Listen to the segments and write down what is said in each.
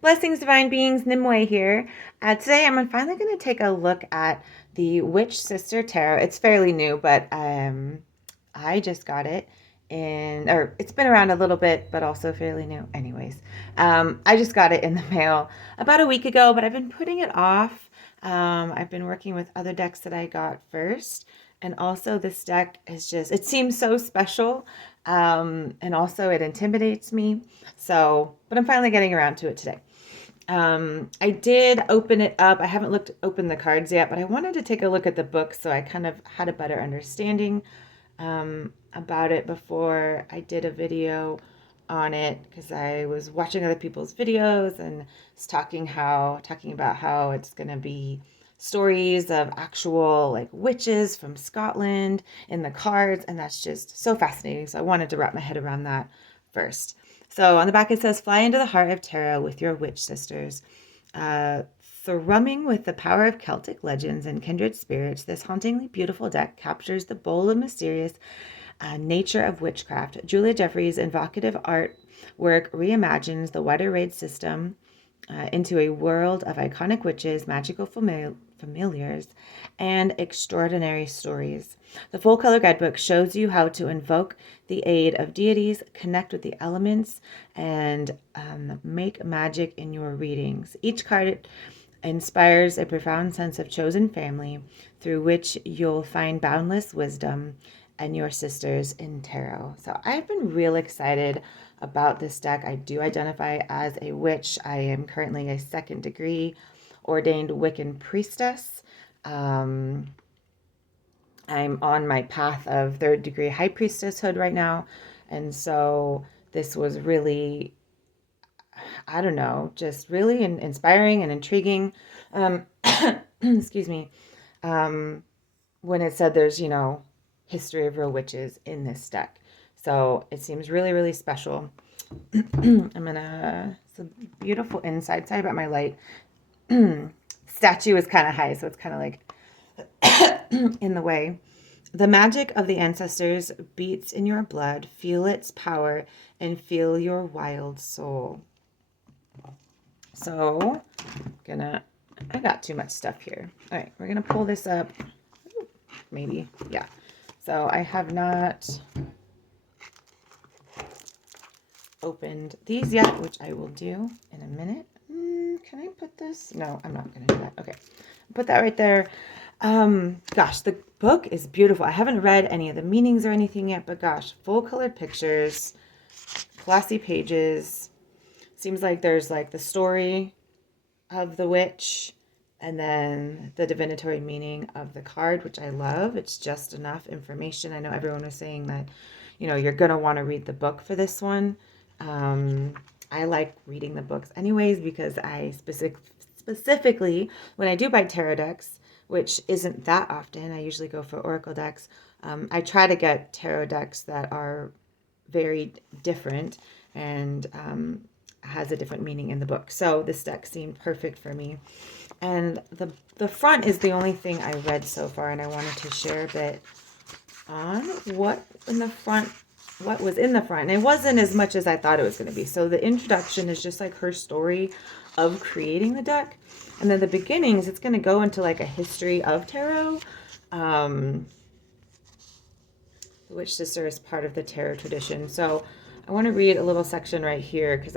Blessings, divine beings, Nimue here. Today I'm finally going to take a look at the Witch Sister Tarot. It's fairly new, but I just got it or it's been around a little bit, but also fairly new. Anyways, I just got it in the mail about a week ago, but I've been putting it off. I've been working with other decks that I got first. And also this deck it seems so special. And also it intimidates me. So, but I'm finally getting around to it today. I did open it up. I haven't open the cards yet, but I wanted to take a look at the book so I kind of had a better understanding about it before I did a video on it, because I was watching other people's videos and talking about how it's going to be stories of actual like witches from Scotland in the cards, and that's just so fascinating. So I wanted to wrap my head around that first. So on the back it says, "Fly into the heart of tarot with your witch sisters." Thrumming with the power of Celtic legends and kindred spirits, this hauntingly beautiful deck captures the bold and mysterious nature of witchcraft. Julia Jeffrey's evocative artwork reimagines the Wider Raid system into a world of iconic witches, magical familiars, and extraordinary stories. The full color guidebook shows you how to invoke the aid of deities, connect with the elements, and make magic in your readings. Each card inspires a profound sense of chosen family through which you'll find boundless wisdom and your sisters in tarot. So I've been real excited about this deck. I do identify as a witch. I am currently a second degree ordained Wiccan priestess. I'm on my path of third degree high priestesshood right now. And so this was really, I don't know, just really inspiring and intriguing. Excuse me. When it said there's, history of real witches in this deck. So it seems really, really special. It's a beautiful inside. Sorry about my light. Statue is kind of high, so it's kind of like in the way. The magic of the ancestors beats in your blood. Feel its power and feel your wild soul. So, I got too much stuff here. All right, we're gonna pull this up. Maybe, yeah. So I have not opened these yet, which I will do in a minute. Can I put this? No, I'm not going to do that. Okay. Put that right there. Gosh, the book is beautiful. I haven't read any of the meanings or anything yet, but gosh, full colored pictures, classy pages. Seems like there's like the story of the witch and then the divinatory meaning of the card, which I love. It's just enough information. I know everyone was saying that, you're going to want to read the book for this one. I like reading the books anyways, because I specifically, when I do buy tarot decks, which isn't that often, I usually go for oracle decks. I try to get tarot decks that are very different and has a different meaning in the book. So this deck seemed perfect for me. And the front is the only thing I read so far, and I wanted to share a bit on what was in the front. And it wasn't as much as I thought it was going to be. So the introduction is just like her story of creating the deck. And then the beginnings, it's going to go into like a history of tarot. The Witch Sister is part of the tarot tradition. So I want to read a little section right here, because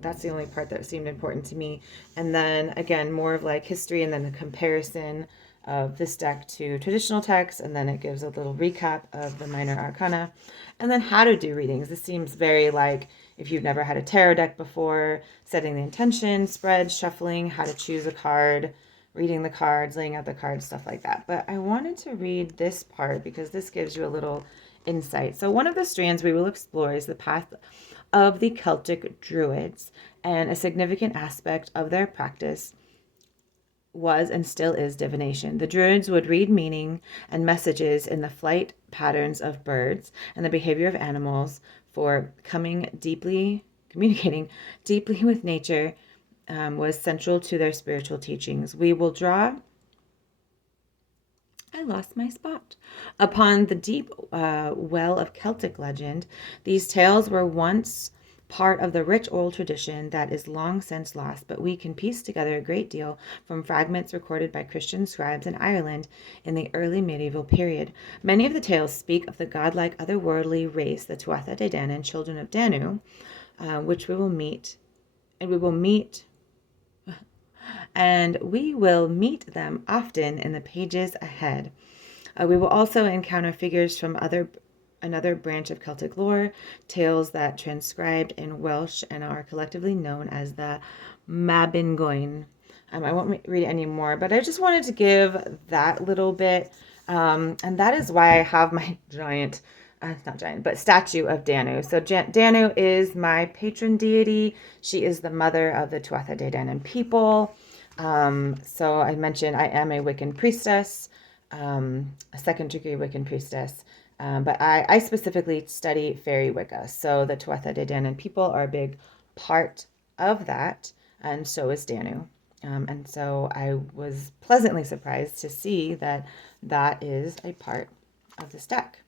that's the only part that seemed important to me. And then again, more of like history, and then the comparison of this deck to traditional texts, and then it gives a little recap of the minor arcana, and then how to do readings. This seems very like if you've never had a tarot deck before, setting the intention, spreads, shuffling, how to choose a card, reading the cards, laying out the cards, stuff like that. But I wanted to read this part because this gives you a little insight. So one of the strands we will explore is the path of the Celtic Druids, and a significant aspect of their practice was and still is divination. The Druids would read meaning and messages in the flight patterns of birds and the behavior of animals for communicating deeply with nature was central to their spiritual teachings. We will draw I lost my spot. Upon the deep well of Celtic legend, these tales were once part of the rich oral tradition that is long since lost, but we can piece together a great deal from fragments recorded by Christian scribes in Ireland in the early medieval period. Many of the tales speak of the godlike otherworldly race, the Tuatha De Danann, children of Danu, which we will meet, and we will meet them often in the pages ahead. We will also encounter figures from another branch of Celtic lore, tales that transcribed in Welsh and are collectively known as the Mabinogion. I won't read it anymore, but I just wanted to give that little bit, and that is why I have my not giant, but statue of Danu. So Danu is my patron deity. She is the mother of the Tuatha De Danann people. So I mentioned I am a Wiccan priestess, a second degree Wiccan priestess. But I specifically study fairy Wicca. So the Tuatha De Danann people are a big part of that, and so is Danu. And so I was pleasantly surprised to see that that is a part of this deck.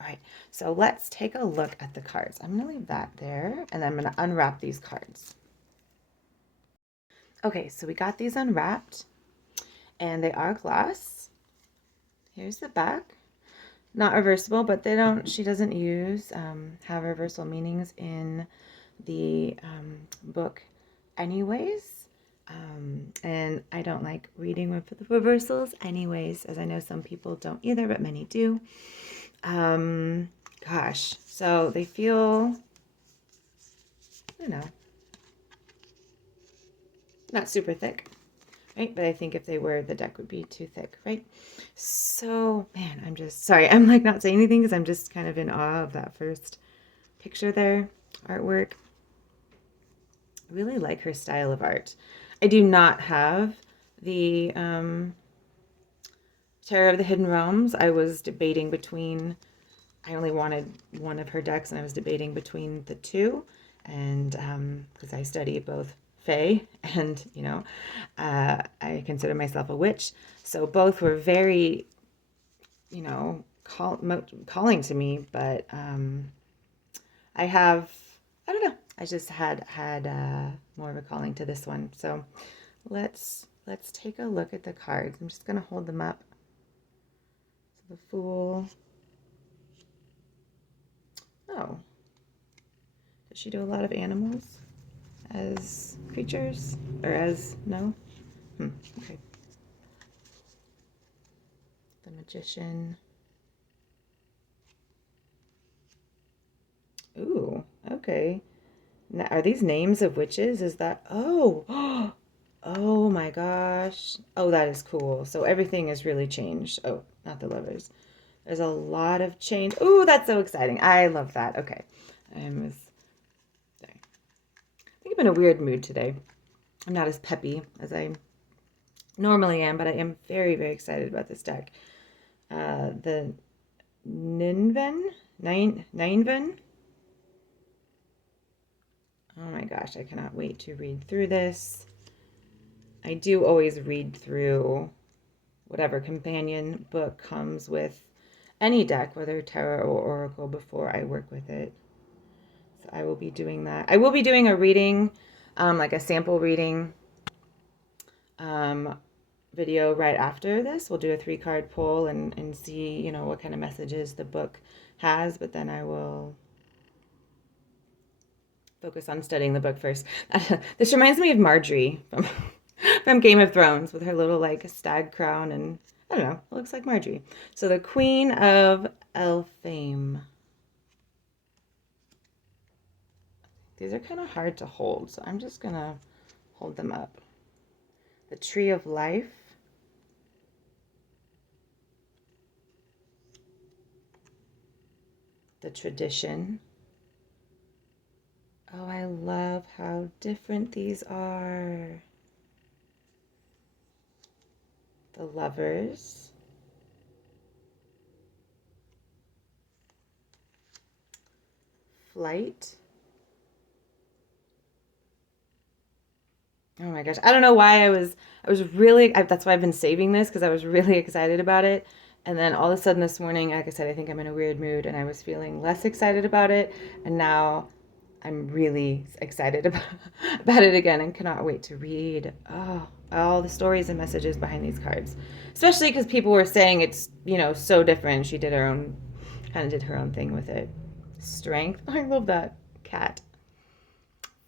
All right, so let's take a look at the cards. I'm going to leave that there, and I'm going to unwrap these cards. Okay, so we got these unwrapped, and they are gloss. Here's the back. Not reversible, but she doesn't use have reversal meanings in the book anyways. And I don't like reading with the reversals anyways, as I know some people don't either, but many do. Gosh, so they feel, I don't know, not super thick, right? But I think if they were, the deck would be too thick, right? So, man, I'm just, sorry, I'm like not saying anything because I'm just kind of in awe of that first picture there, artwork. I really like her style of art. I do not have the Terror of the Hidden Realms. I was debating between, I only wanted one of her decks, and I was debating between the two, and because I study both Fae and, I consider myself a witch. So both were very, calling to me, but I don't know. I just had more of a calling to this one. So let's take a look at the cards. I'm just going to hold them up. So the Fool. Oh. Does she do a lot of animals as creatures? Or as, no? Okay. The Magician. Ooh, okay. Now, are these names of witches? Is that, oh, oh my gosh. Oh, that is cool. So everything has really changed. Oh, not the Lovers. There's a lot of change. Ooh, that's so exciting. I love that. Okay. Sorry. I think I'm in a weird mood today. I'm not as peppy as I normally am, but I am very, very excited about this deck. The Ninven. Oh my gosh, I cannot wait to read through this. I do always read through whatever companion book comes with any deck, whether tarot or oracle, before I work with it. So I will be doing that. I will be doing a reading, like a sample reading video right after this. We'll do a 3-card pull and see, what kind of messages the book has, but then I will focus on studying the book first. This reminds me of Marjorie from Game of Thrones with her little like stag crown, and I don't know, it looks like Marjorie. So the Queen of Elfame. These are kind of hard to hold, so I'm just gonna hold them up. The Tree of Life. The Tradition. Oh, I love how different these are. The Lovers. Flight. Oh my gosh. I don't know why I was really, that's why I've been saving this, because I was really excited about it. And then all of a sudden this morning, like I said, I think I'm in a weird mood, and I was feeling less excited about it. And now I'm really excited about it again and cannot wait to read all the stories and messages behind these cards. Especially because people were saying it's, so different. She did kind of did her own thing with it. Strength. I love that cat.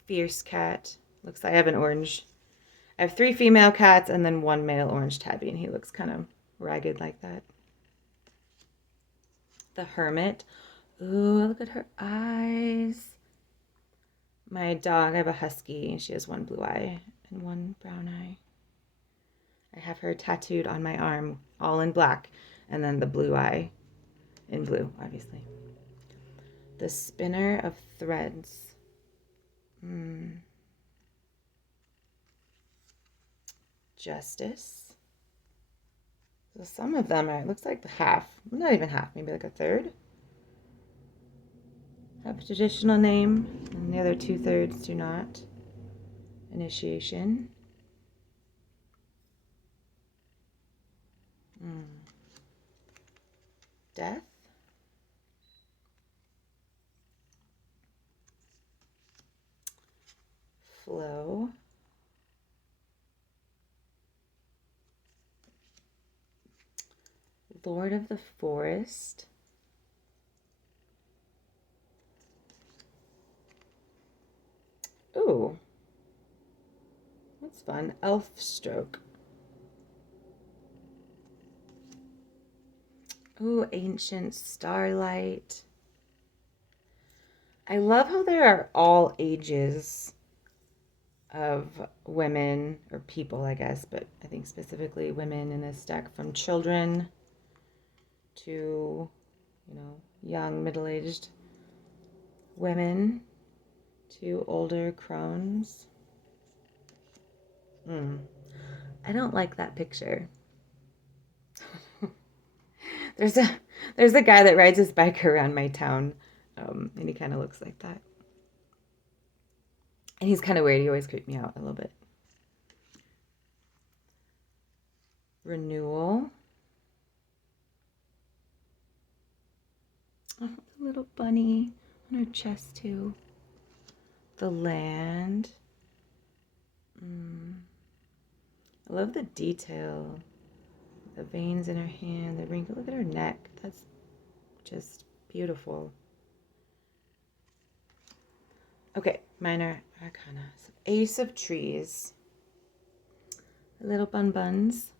Fierce cat. Looks like I have an orange. I have 3 female cats and then 1 male orange tabby, and he looks kind of ragged like that. The hermit. Ooh, look at her eyes. My dog, I have a husky. She has 1 blue eye and 1 brown eye. I have her tattooed on my arm, all in black, and then the blue eye in blue, obviously. The spinner of threads. Justice. So some of them are, it looks like the half, not even half, maybe like a third. Have a traditional name, and the other 2/3 do not. Initiation. Death. Flow. Lord of the Forest. Ooh. That's fun. Elf Stroke. Ooh, Ancient Starlight. I love how there are all ages of women, or people, I guess, but I think specifically women in this deck, from children to, young, middle-aged women to older crones. I don't like that picture. There's a guy that rides his bike around my town, and he kind of looks like that. And he's kind of weird. He always creeped me out a little bit. Renewal. Oh, the little bunny on her chest too. The land. I love the detail. The veins in her hand, the wrinkle. Look at her neck. That's just beautiful. Okay, minor arcana. So Ace of Trees. Little buns.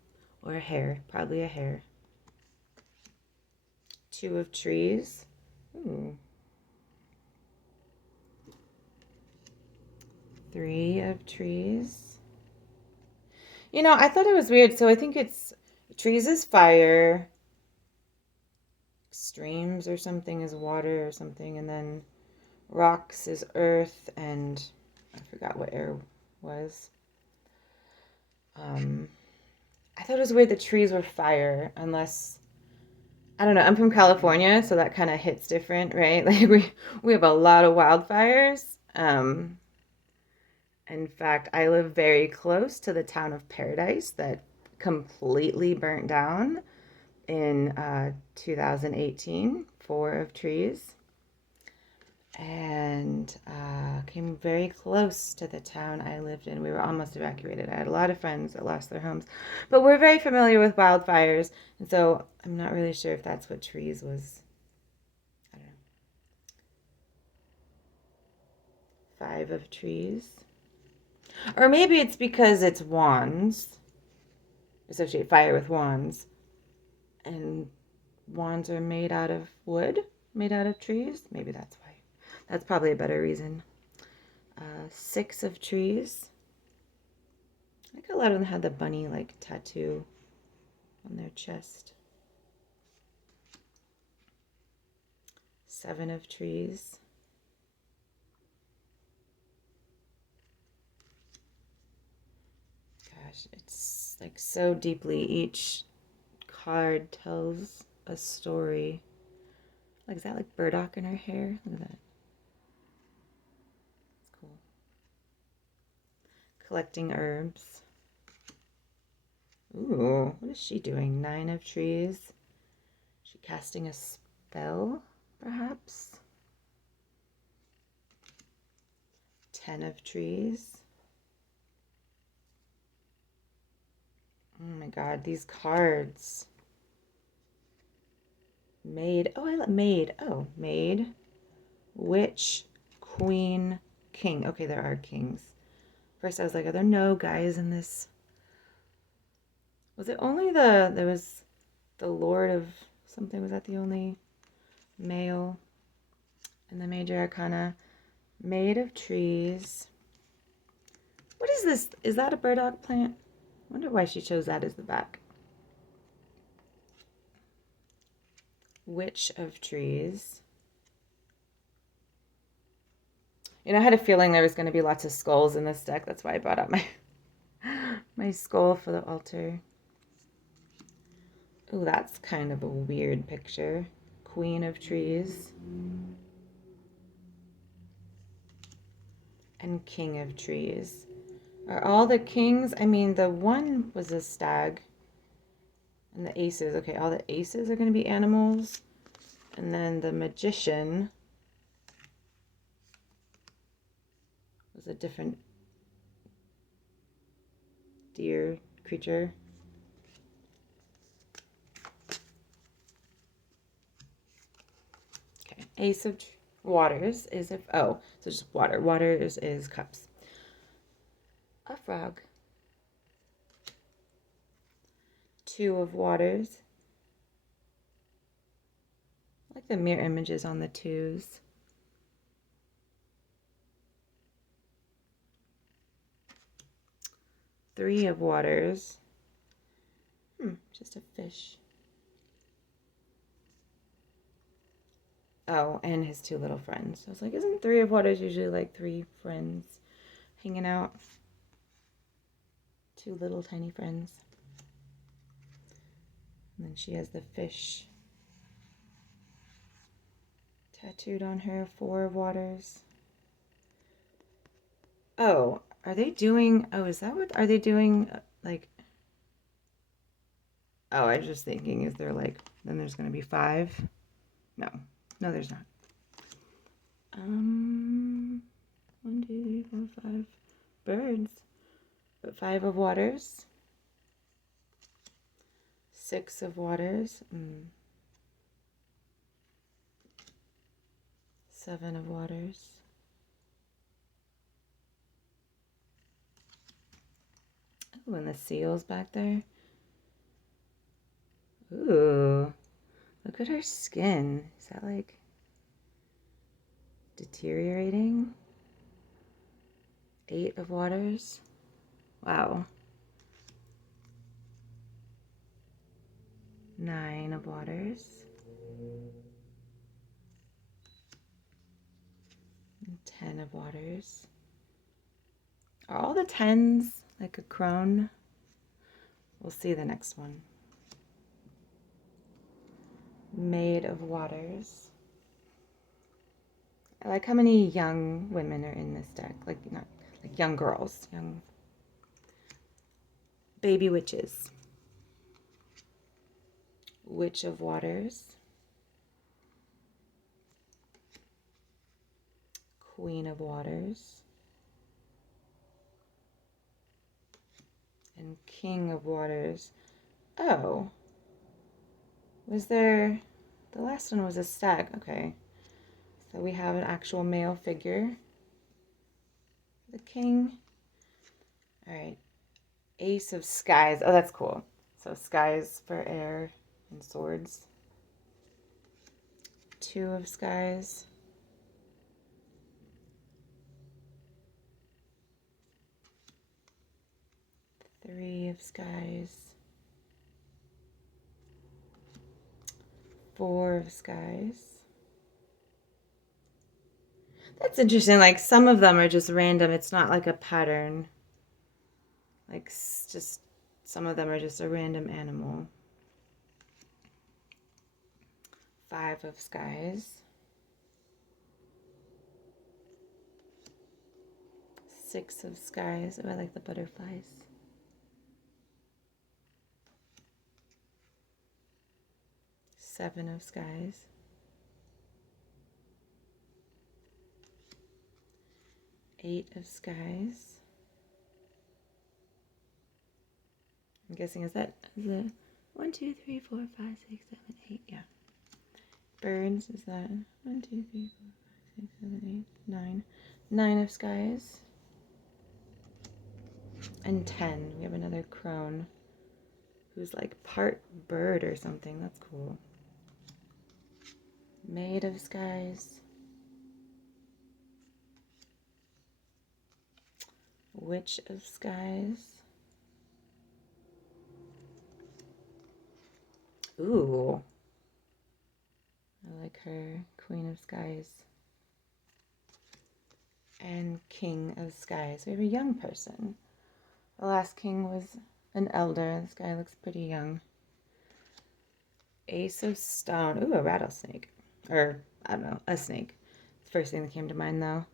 Or a hare. Probably a hare. 2 of Trees. Ooh. 3 of Trees. I thought it was weird. So I think it's trees is fire, streams or something is water or something, and then rocks is earth, and I forgot what air was. I thought it was weird the trees were fire, unless, I don't know, I'm from California, so that kind of hits different, right? Like we have a lot of wildfires. In fact, I live very close to the town of Paradise that completely burnt down in 2018, 4 of Trees, and came very close to the town I lived in. We were almost evacuated. I had a lot of friends that lost their homes, but we're very familiar with wildfires, and so I'm not really sure if that's what Trees was. I don't know. 5 of Trees. Or maybe it's because it's wands. Associate fire with wands. And wands are made out of wood, made out of trees. Maybe that's why. That's probably a better reason. 6 of Trees. I think a lot of them had the bunny tattoo on their chest. 7 of Trees. Gosh, it's so deeply. Each card tells a story. Is that like burdock in her hair? Look at that. It's cool. Collecting herbs. Ooh, what is she doing? 9 of Trees. Is she casting a spell, perhaps? 10 of trees. Oh my God, these cards. Maid. Oh, I like maid. Oh, maid, witch, queen, king. Okay, there are kings. First I was like, are there no guys in this? Was it only there was the Lord of something, was that the only male in the major arcana? Made of trees. What is this? Is that a burdock plant? I wonder why she chose that as the back. Witch of trees. You know, I had a feeling there was going to be lots of skulls in this deck. That's why I brought up my skull for the altar. Oh, that's kind of a weird picture. Queen of trees. And king of trees. Are all the kings? I mean, the one was a stag. And the aces. Okay, all the aces are going to be animals. And then the magician was a different deer creature. Okay, ace of waters is if, oh, so just water. Waters is cups. A frog. Two of waters. I like the mirror images on the twos. Three of waters. Just a fish. Oh, and his two little friends. I was like, isn't three of waters usually like three friends hanging out? Two little tiny friends. And then she has the fish tattooed on her. Four of waters. Oh, are they doing, oh, is that what, are they doing, like, oh, I was just thinking, is there like, then there's going to be five? No, there's not. 1, 2, 3, 4, 5 birds. But 5 of waters. 6 of waters. 7 of waters. Ooh, and the seals back there. Ooh, look at her skin. Is that like deteriorating? 8 of waters. Wow. 9 of waters. And 10 of waters. Are all the 10s like a crone? We'll see the next one. Maid of waters. I like how many young women are in this deck. Like, not like young girls, young baby witches. Witch of waters. Queen of waters. And king of waters. Oh. Was there, the last one was a stag. Okay. So we have an actual male figure. The king. All right. Ace of skies. Oh, that's cool. So skies for air and swords. 2 of skies. 3 of skies. 4 of skies. That's interesting. Like some of them are just random. It's not like a pattern. Like just some of them are just a random animal. 5 of skies. 6 of skies. Oh, I like the butterflies. 7 of skies. 8 of skies. I'm guessing is it 1, 2, 3, 4, 5, 6, 7, 8? Yeah. Birds, is that 1, 2, 3, 4, 5, 6, 7, 8, 9? 9 of skies. And 10. We have another crone who's like part bird or something. That's cool. Maid of skies. Witch of skies. Ooh. I like her. Queen of skies. And king of skies. We have a young person. The last king was an elder. This guy looks pretty young. Ace of stone. Ooh, a rattlesnake. Or, I don't know, a snake. It's the first thing that came to mind, though.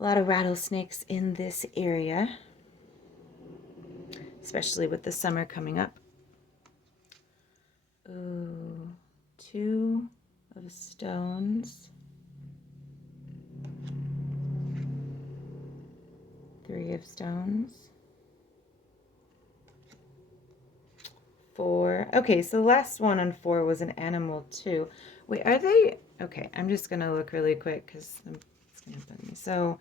A lot of rattlesnakes in this area, especially with the summer coming up. Ooh, 2 of stones. 3 of stones. 4. Okay, so the last one on 4 was an animal too. Wait, are they? Okay, I'm just gonna look really quick because it's gonna bug me. So,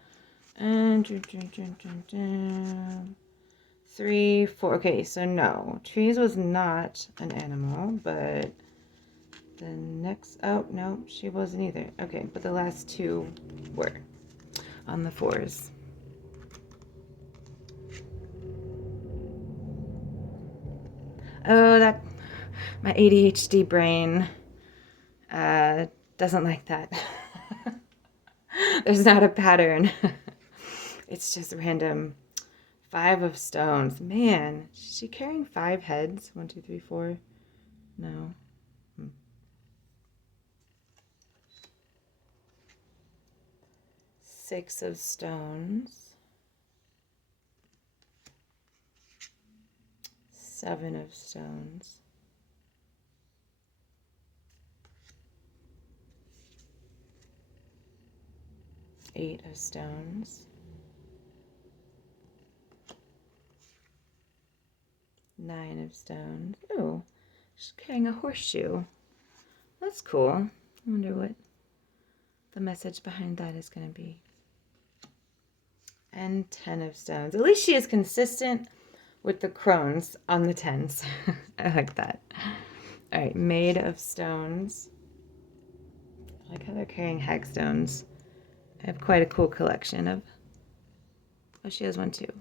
3, 4. Okay, so no, trees was not an animal, but the next. Oh no, she wasn't either. Okay, but the last 2 were on the 4s. Oh, that my ADHD brain doesn't like that. There's not a pattern. It's just random. 5 of stones. Man, is she carrying 5 heads? 1, 2, 3, 4. No. 6 of stones. 7 of stones. 8 of stones. 9 of stones. Oh, she's carrying a horseshoe. That's cool. I wonder what the message behind that is going to be. And 10 of stones. At least she is consistent with the crones on the 10s. I like that. All right, maid of stones. I like how they're carrying hagstones. I have quite a cool collection of... Oh, she has one too.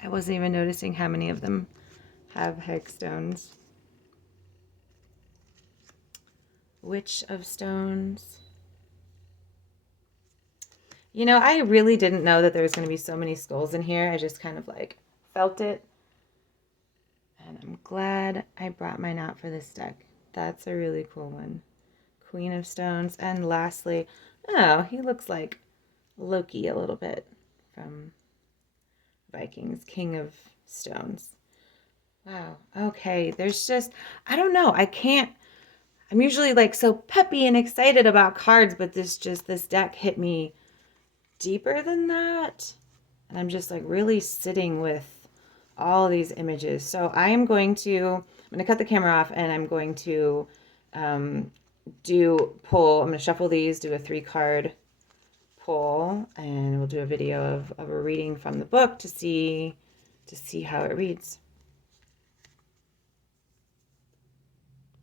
I wasn't even noticing how many of them have hagstones. Witch of stones. You know, I really didn't know that there was going to be so many skulls in here. I just kind of like felt it. And I'm glad I brought mine out for this deck. That's a really cool one. Queen of stones. And lastly, oh, he looks like Loki a little bit from Vikings. King of stones. Wow. Okay. There's just, I don't know. I'm usually like so peppy and excited about cards, but this deck hit me deeper than that. And I'm just like really sitting with all these images. So I'm going to cut the camera off and I'm going to I'm going to shuffle these, do a 3-card pull, and we'll do a video of a reading from the book to see how it reads.